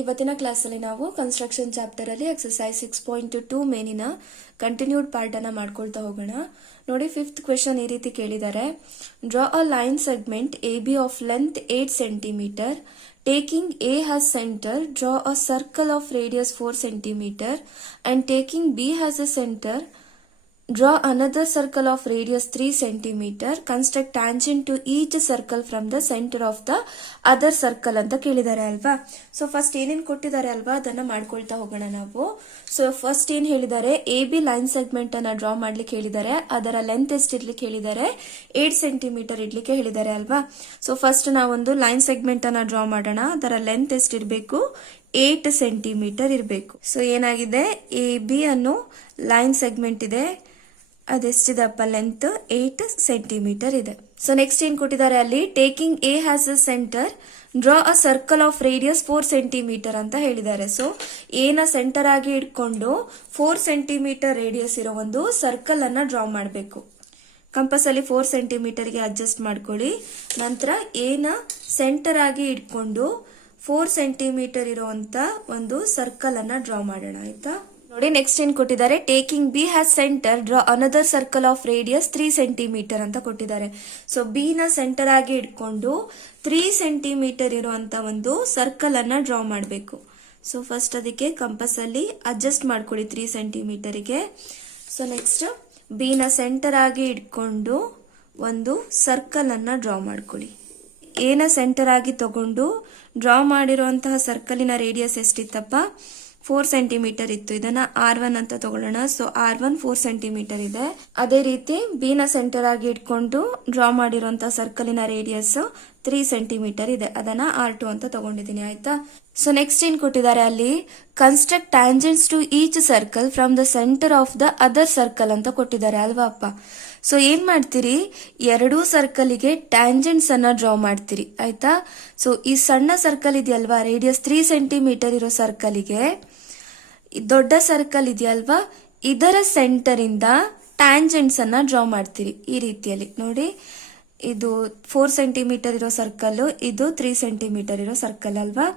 ಇವತ್ತಿನ ಕ್ಲಾಸಲ್ಲಿ ನಾವು ಕನ್ಸ್ಟ್ರಕ್ಷನ್ ಚಾಪ್ಟರ್ ಅಲ್ಲಿ ಎಕ್ಸರ್ಸೈಸ್ 6.2 ಮೇನಿನ ಕಂಟಿನ್ಯೂಡ್ ಪಾರ್ಟ್ ಅನ್ನ ಮಾಡ್ಕೊಳ್ತಾ ಹೋಗೋಣ. ನೋಡಿ, 5th ಕ್ವೆಶ್ಚನ್ ಈ ರೀತಿ ಕೇಳಿದ್ದಾರೆ. Draw a line segment A B of length 8 centimetre. Taking A as center, draw a circle of radius 4 centimeter, and taking B as a center, draw another circle of radius 3 centimeter. Construct tangent to each circle from the center of the other circle ಅಂತ ಕೇಳಿದ್ದಾರೆ ಅಲ್ವಾ. So first ಏನೇನು ಕೊಟ್ಟಿದ್ದಾರೆ ಅಲ್ವಾ ಅದನ್ನ ಮಾಡ್ಕೊಳ್ತಾ ಹೋಗೋಣ ನಾವು. ಸೊ ಫಸ್ಟ್ ಏನ್ ಹೇಳಿದ್ದಾರೆ, ಎ ಬಿ ಲೈನ್ ಸೆಗ್ಮೆಂಟ್ ಅನ್ನ ಡ್ರಾ ಮಾಡ್ಲಿಕ್ಕೆ ಹೇಳಿದ್ದಾರೆ. ಅದರ ಲೆಂತ್ ಎಷ್ಟು ಇರ್ಲಿಕ್ಕೆ ಹೇಳಿದ್ದಾರೆ, 8 ಸೆಂಟಿಮೀಟರ್ ಇಡ್ಲಿಕ್ಕೆ ಹೇಳಿದ್ದಾರೆ ಅಲ್ವಾ. ಸೊ ಫಸ್ಟ್ ನಾವೊಂದು ಲೈನ್ ಸೆಗ್ಮೆಂಟ್ ಅನ್ನ ಡ್ರಾ ಮಾಡೋಣ. ಅದರ ಲೆಂತ್ ಎಷ್ಟಿರ್ಬೇಕು, 8 ಸೆಂಟಿಮೀಟರ್ ಇರಬೇಕು. ಸೊ ಏನಾಗಿದೆ, ಎ ಬಿ ಅನ್ನೋ ಲೈನ್ ಸೆಗ್ಮೆಂಟ್ ಇದೆ, ಅದೆಷ್ಟಿದಪ್ಪ, ಲೆಂತ್ 8 ಸೆಂಟಿಮೀಟರ್ ಇದೆ. ಸೊ ನೆಕ್ಸ್ಟ್ ಏನ್ ಕೊಟ್ಟಿದ್ದಾರೆ ಅಲ್ಲಿ, taking A has a centre, draw a circle of radius 4 centimetre ಅಂತ ಹೇಳಿದ್ದಾರೆ. ಸೊ ಎನ ಸೆಂಟರ್ ಆಗಿ ಇಟ್ಕೊಂಡು 4 ಸೆಂಟಿಮೀಟರ್ ರೇಡಿಯಸ್ ಇರೋ ಒಂದು ಸರ್ಕಲ್ ಅನ್ನ ಡ್ರಾ ಮಾಡಬೇಕು. ಕಂಪಸ್ ಅಲ್ಲಿ 4 ಸೆಂಟಿಮೀಟರ್ಗೆ ಅಡ್ಜಸ್ಟ್ ಮಾಡ್ಕೊಳ್ಳಿ. ನಂತರ ಎನ ಸೆಂಟರ್ ಆಗಿ ಇಟ್ಕೊಂಡು 4 ಸೆಂಟಿಮೀಟರ್ ಇರುವಂತ ಒಂದು ಸರ್ಕಲ್ ಅನ್ನ ಡ್ರಾ ಮಾಡೋಣ, ಆಯ್ತಾ. ನೋಡಿ, ನೆಕ್ಸ್ಟ್ ಏನ್ ಕೊಟ್ಟಿದ್ದಾರೆ, taking B has centre, draw another circle of radius 3 centimetre ಅಂತ ಕೊಟ್ಟಿದ್ದಾರೆ. ಸೊ ಬಿ ನ ಸೆಂಟರ್ ಆಗಿ ಇಟ್ಕೊಂಡು 3 ಸೆಂಟಿಮೀಟರ್ ಇರುವಂತ ಒಂದು ಸರ್ಕಲ್ ಅನ್ನ ಡ್ರಾ ಮಾಡಬೇಕು. ಸೊ ಫಸ್ಟ್ ಅದಕ್ಕೆ ಕಂಪಸ್ ಅಲ್ಲಿ ಅಡ್ಜಸ್ಟ್ ಮಾಡ್ಕೊಳ್ಳಿ 3 ಸೆಂಟಿಮೀಟರ್ಗೆ. ಸೊ ನೆಕ್ಸ್ಟ್ ಬಿ ನ ಸೆಂಟರ್ ಆಗಿ ಇಟ್ಕೊಂಡು ಒಂದು ಸರ್ಕಲ್ ಅನ್ನ ಡ್ರಾ ಮಾಡ್ಕೊಳ್ಳಿ. ಎನ ಸೆಂಟರ್ ಆಗಿ ತಗೊಂಡು ಡ್ರಾ ಮಾಡಿರುವಂತಹ ಸರ್ಕಲಿನ ರೇಡಿಯಸ್ ಎಷ್ಟಿತ್ತಪ್ಪ, 4 ಸೆಂಟಿಮೀಟರ್ ಇತ್ತು. ಇದನ್ನ R1 ಅಂತ ತಗೊಳ್ಳೋಣ. ಸೊ R1 4 ಸೆಂಟಿಮೀಟರ್ ಇದೆ. ಅದೇ ರೀತಿ ಬಿ ನ ಸೆಂಟರ್ ಆಗಿ ಇಟ್ಕೊಂಡು ಡ್ರಾ ಮಾಡಿರುವಂತಹ ಸರ್ಕಲಿನ ರೇಡಿಯಸ್ 3 ಸೆಂಟಿಮೀಟರ್ ಇದೆ. ಅದನ್ನ R2 ಅಂತ ತಗೊಂಡಿದ್ದೀನಿ, ಆಯ್ತಾ. ಸೊ ನೆಕ್ಸ್ಟ್ ಏನ್ ಕೊಟ್ಟಿದ್ದಾರೆ ಅಲ್ಲಿ, construct tangents to each circle from the centre of the other circle ಅಂತ ಕೊಟ್ಟಿದ್ದಾರೆ ಅಲ್ವಾ ಅಪ್ಪ. ಸೊ ಏನ್ ಮಾಡ್ತೀರಿ, ಎರಡೂ ಸರ್ಕಲ್ಗೆ ಟ್ಯಾಂಜೆಂಟ್ಸ್ ಅನ್ನ ಡ್ರಾ ಮಾಡ್ತೀರಿ, ಆಯ್ತಾ. ಸೊ ಈ ಸಣ್ಣ ಸರ್ಕಲ್ ಇದೆಯಲ್ವಾ, ರೇಡಿಯಸ್ 3 ಸೆಂಟಿಮೀಟರ್ ಇರೋ ಸರ್ಕಲ್ಗೆ ದೊಡ್ಡ ಸರ್ಕಲ್ ಇದೆಯಲ್ವಾ, ಇದರ ಸೆಂಟರ್ ಇಂದ ಟ್ಯಾಂಜೆಂಟ್ಸ್ ಅನ್ನ ಡ್ರಾ ಮಾಡ್ತೀರಿ ಈ ರೀತಿಯಲ್ಲಿ. ನೋಡಿ, ಇದು 4 ಸೆಂಟಿಮೀಟರ್ ಇರೋ ಸರ್ಕಲ್, ಇದು 3 ಸೆಂಟಿಮೀಟರ್ ಇರೋ ಸರ್ಕಲ್ ಅಲ್ವಾ.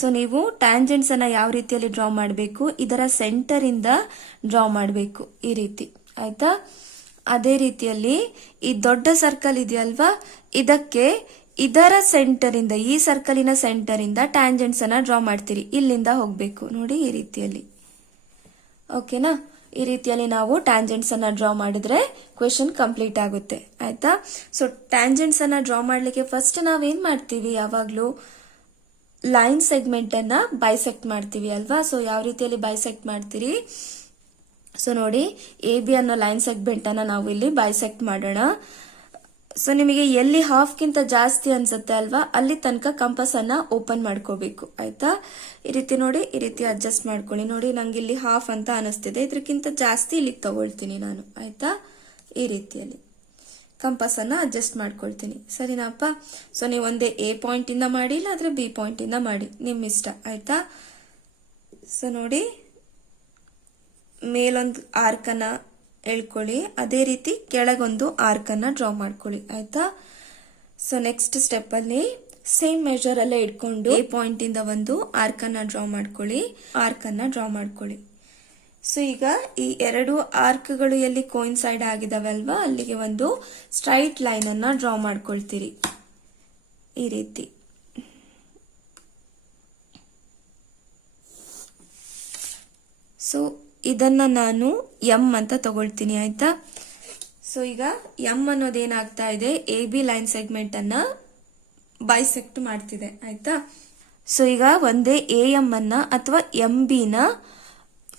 ಸೊ ನೀವು ಟ್ಯಾಂಜೆಂಟ್ಸ್ ಅನ್ನ ಯಾವ ರೀತಿಯಲ್ಲಿ ಡ್ರಾ ಮಾಡಬೇಕು, ಇದರ ಸೆಂಟರ್ ಇಂದ ಡ್ರಾ ಮಾಡಬೇಕು ಈ ರೀತಿ, ಆಯ್ತಾ. ಅದೇ ರೀತಿಯಲ್ಲಿ ಈ ದೊಡ್ಡ ಸರ್ಕಲ್ ಇದೆಯಲ್ವಾ, ಇದಕ್ಕೆ ಇದರ ಸೆಂಟರ್ ಇಂದ, ಈ ಸರ್ಕಲಿನ ಸೆಂಟರ್ ಇಂದ ಟ್ಯಾಂಜೆಂಟ್ಸ್ ಅನ್ನ ಡ್ರಾ ಮಾಡ್ತೀರಿ, ಇಲ್ಲಿಂದ ಹೋಗ್ಬೇಕು. ನೋಡಿ ಈ ರೀತಿಯಲ್ಲಿ, ಓಕೆನಾ. ಈ ರೀತಿಯಲ್ಲಿ ನಾವು ಟ್ಯಾಂಜೆಂಟ್ಸ್ ಅನ್ನ ಡ್ರಾ ಮಾಡಿದ್ರೆ ಕ್ವೆಶನ್ ಕಂಪ್ಲೀಟ್ ಆಗುತ್ತೆ, ಆಯ್ತಾ. ಸೊ ಟ್ಯಾಂಜೆಂಟ್ಸ್ ಅನ್ನ ಡ್ರಾ ಮಾಡ್ಲಿಕ್ಕೆ ಫಸ್ಟ್ ನಾವೇನ್ ಮಾಡ್ತೀವಿ, ಯಾವಾಗ್ಲೂ ಲೈನ್ ಸೆಗ್ಮೆಂಟ್ ಅನ್ನ ಬೈಸೆಕ್ಟ್ ಮಾಡ್ತೀವಿ ಅಲ್ವಾ. ಸೊ ಯಾವ ರೀತಿಯಲ್ಲಿ ಬೈಸೆಕ್ಟ್ ಮಾಡ್ತೀರಿ, ಸೊ ನೋಡಿ, ಎ ಬಿ ಅನ್ನೋ ಲೈನ್ ಸೆಗ್ಮೆಂಟ್ ಅನ್ನ ನಾವು ಇಲ್ಲಿ ಬೈಸೆಕ್ಟ್ ಮಾಡೋಣ. ಸೊ ನಿಮಗೆ ಎಲ್ಲಿ ಹಾಫ್ ಗಿಂತ ಜಾಸ್ತಿ ಅನ್ಸುತ್ತೆ ಅಲ್ವಾ, ಅಲ್ಲಿ ತನಕ ಕಂಪಸ್ ಅನ್ನ ಓಪನ್ ಮಾಡ್ಕೋಬೇಕು, ಆಯ್ತಾ. ಈ ರೀತಿ ನೋಡಿ, ಈ ರೀತಿ ಅಡ್ಜಸ್ಟ್ ಮಾಡ್ಕೊಳ್ಳಿ. ನೋಡಿ, ನಂಗೆ ಇಲ್ಲಿ ಹಾಫ್ ಅಂತ ಅನಿಸ್ತಿದೆ, ಇದಕ್ಕಿಂತ ಜಾಸ್ತಿ ಇಲ್ಲಿಗೆ ತಗೊಳ್ತೀನಿ ನಾನು, ಆಯ್ತಾ. ಈ ರೀತಿಯಲ್ಲಿ ಕಂಪಸ್ ಅನ್ನ ಅಡ್ಜಸ್ಟ್ ಮಾಡ್ಕೊಳ್ತೀನಿ, ಸರಿನಾಪ್ಪ. ಸೊ ನೀವು ಒಂದೇ ಎ ಪಾಯಿಂಟ್ ಇಂದ ಮಾಡಿ, ಇಲ್ಲಾಂದ್ರೆ ಬಿ ಪಾಯಿಂಟ್ ಇಂದ ಮಾಡಿ, ನಿಮ್ ಇಷ್ಟ, ಆಯ್ತಾ. ಸೊ ನೋಡಿ, ಮೇಲೊಂದು ಆರ್ಕ್ ಅನ್ನ ಎಳ್ಕೊಳ್ಳಿ, ಅದೇ ರೀತಿ ಕೆಳಗೊಂದು ಆರ್ಕ್ ಅನ್ನ ಡ್ರಾ ಮಾಡ್ಕೊಳ್ಳಿ, ಆಯ್ತಾ. ಸೊ ನೆಕ್ಸ್ಟ್ ಸ್ಟೆಪ್ ಅಲ್ಲಿ ಸೇಮ್ ಮೆಜರ್ ಅಲ್ಲೇ ಇಟ್ಕೊಂಡು ಎ ಪಾಯಿಂಟ್ ಇಂದ ಒಂದು ಆರ್ಕ್ ಅನ್ನ ಡ್ರಾ ಮಾಡ್ಕೊಳ್ಳಿ, ಆರ್ಕ್ ಅನ್ನ ಡ್ರಾ ಮಾಡ್ಕೊಳ್ಳಿ. ಸೊ ಈಗ ಈ ಎರಡು ಆರ್ಕ್ ಗಳು ಎಲ್ಲಿ ಕೋಯಿನ್ಸೈಡ್ ಆಗಿದಾವೆ ಅಲ್ವಾ, ಅಲ್ಲಿಗೆ ಒಂದು ಸ್ಟ್ರೈಟ್ ಲೈನ್ ಅನ್ನ ಡ್ರಾ ಮಾಡ್ಕೊಳ್ತೀರಿ ಈ ರೀತಿ. ಸೊ ಇದನ್ನ ನಾನು ಎಂ ಅಂತ ತಗೊಳ್ತೀನಿ, ಆಯ್ತಾ. ಸೊ ಈಗ ಎಂ ಅನ್ನೋದೇನಾಗ್ತಾ ಇದೆ, ಎ ಬಿ ಲೈನ್ ಸೆಗ್ಮೆಂಟ್ ಅನ್ನ ಬೈಸೆಕ್ಟ್ ಮಾಡ್ತಿದೆ, ಆಯ್ತಾ. ಸೊ ಈಗ ಒಂದೇ ಎ ಎಂ ಅನ್ನ ಅಥವಾ ಎಂ ಬಿ ನ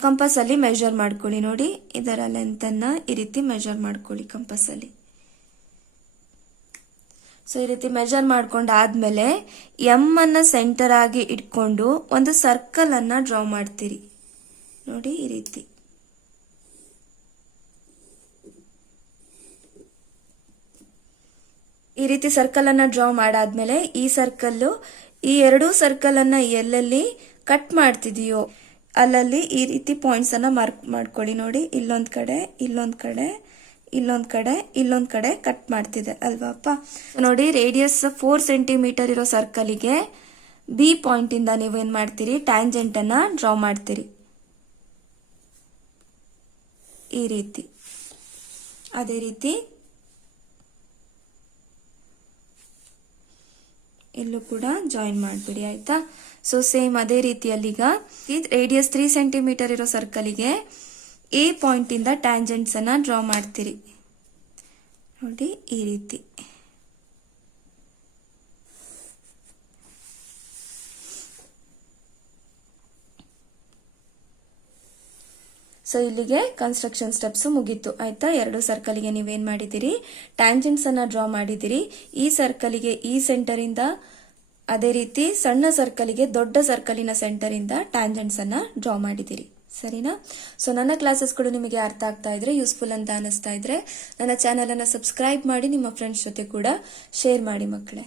ಕಂಪಸ್ ಅಲ್ಲಿ ಮೆಜರ್ ಮಾಡ್ಕೊಳ್ಳಿ. ನೋಡಿ, ಇದರ ಲೆಂತ್ ಅನ್ನ ಈ ರೀತಿ ಮೆಜರ್ ಮಾಡ್ಕೊಳ್ಳಿ ಕಂಪಸ್ ಅಲ್ಲಿ. ಸೊ ಈ ರೀತಿ ಮೆಜರ್ ಮಾಡ್ಕೊಂಡಾದ್ಮೇಲೆ ಎಂ ಅನ್ನ ಸೆಂಟರ್ ಆಗಿ ಇಟ್ಕೊಂಡು ಒಂದು ಸರ್ಕಲ್ ಅನ್ನ ಡ್ರಾ ಮಾಡ್ತೀರಿ. ನೋಡಿ ಈ ರೀತಿ. ಈ ರೀತಿ ಸರ್ಕಲ್ ಅನ್ನ ಡ್ರಾ ಮಾಡಾದ್ಮೇಲೆ ಈ ಸರ್ಕಲ್, ಈ ಎರಡೂ ಸರ್ಕಲ್ ಅನ್ನ ಎಲ್ಲೆಲ್ಲಿ ಕಟ್ ಮಾಡ್ತಿದೀಯೋ ಅಲ್ಲಲ್ಲಿ ಈ ರೀತಿ ಪಾಯಿಂಟ್ಸ್ ಅನ್ನ ಮಾರ್ಕ್ ಮಾಡ್ಕೊಳ್ಳಿ. ನೋಡಿ, ಇಲ್ಲೊಂದ್ ಕಡೆ, ಇಲ್ಲೊಂದ್ ಕಡೆ, ಇಲ್ಲೊಂದ್ ಕಡೆ, ಇಲ್ಲೊಂದ್ ಕಡೆ ಕಟ್ ಮಾಡ್ತಿದೆ ಅಲ್ವಾಪ್ಪ. ನೋಡಿ, ರೇಡಿಯಸ್ 4 ಸೆಂಟಿಮೀಟರ್ ಇರೋ ಸರ್ಕಲ್ಗೆ ಬಿ ಪಾಯಿಂಟ್ ಇಂದ ನೀವೇನ್ ಮಾಡ್ತೀರಿ, ಟ್ಯಾಂಜೆಂಟ್ ಅನ್ನ ಡ್ರಾ ಮಾಡ್ತೀರಿ ಈ ರೀತಿ. ಅದೇ ರೀತಿ ಇಲ್ಲೂ ಕೂಡ ಜಾಯಿನ್ ಮಾಡ್ಬಿಡಿ, ಆಯ್ತಾ. ಸೊ ಸೇಮ್ ಅದೇ ರೀತಿಯಲ್ಲಿ ಈಗ ರೇಡಿಯಸ್ 3 ಸೆಂಟಿಮೀಟರ್ ಇರೋ ಸರ್ಕಲ್ಗೆ ಎ ಪಾಯಿಂಟ್ ಇಂದ ಟ್ಯಾಂಜೆಂಟ್ಸ್ ಅನ್ನ ಡ್ರಾ ಮಾಡ್ತೀರಿ ನೋಡಿ ಈ ರೀತಿ. ಸೊ ಇಲ್ಲಿಗೆ ಕನ್ಸ್ಟ್ರಕ್ಷನ್ ಸ್ಟೆಪ್ಸ್ ಮುಗೀತು, ಆಯ್ತಾ. 2 ಸರ್ಕಲ್ಗೆ ನೀವೇನ್ ಮಾಡಿದಿರಿ, ಟ್ಯಾಂಜೆಂಟ್ಸ್ ಅನ್ನ ಡ್ರಾ ಮಾಡಿದಿರಿ. ಈ ಸರ್ಕಲ್ಗೆ ಈ ಸೆಂಟರ್ ಇಂದ, ಅದೇ ರೀತಿ ಸಣ್ಣ ಸರ್ಕಲ್ಗೆ ದೊಡ್ಡ ಸರ್ಕಲಿನ ಸೆಂಟರ್ ಇಂದ ಟ್ಯಾಂಜೆಂಟ್ಸ್ ಅನ್ನ ಡ್ರಾ ಮಾಡಿದಿರಿ, ಸರಿನಾ. ಸೊ ನನ್ನ ಕ್ಲಾಸಸ್ಗಳು ನಿಮಗೆ ಅರ್ಥ ಆಗ್ತಾ ಇದ್ರೆ, ಯೂಸ್ಫುಲ್ ಅಂತ ಅನಿಸ್ತಾ ಇದ್ರೆ ನನ್ನ ಚಾನೆಲ್ ಅನ್ನ ಸಬ್ಸ್ಕ್ರೈಬ್ ಮಾಡಿ, ನಿಮ್ಮ ಫ್ರೆಂಡ್ಸ್ ಜೊತೆ ಕೂಡ ಶೇರ್ ಮಾಡಿ ಮಕ್ಕಳೇ.